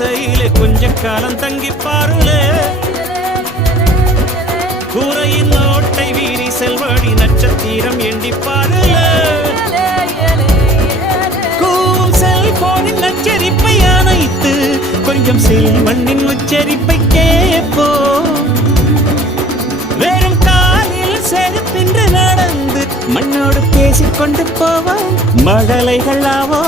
குடிசையிலே கொஞ்ச காலம் தங்கி பாருளே கூரையின் ஓட்டை வீரி செல்வாடி நட்சத்திரம் எண்ணி பாருளே கூவும் செல்போனின் நச்சரிப்பை அணைத்து கொஞ்சம் செல்வண்ணின் உச்சரிப்பை கேட்போ வெறும் காலில் செருப்பின்று நடந்து மண்ணோடு பேசிக்கொண்டு போவோம் மழலைகள் ஆவோ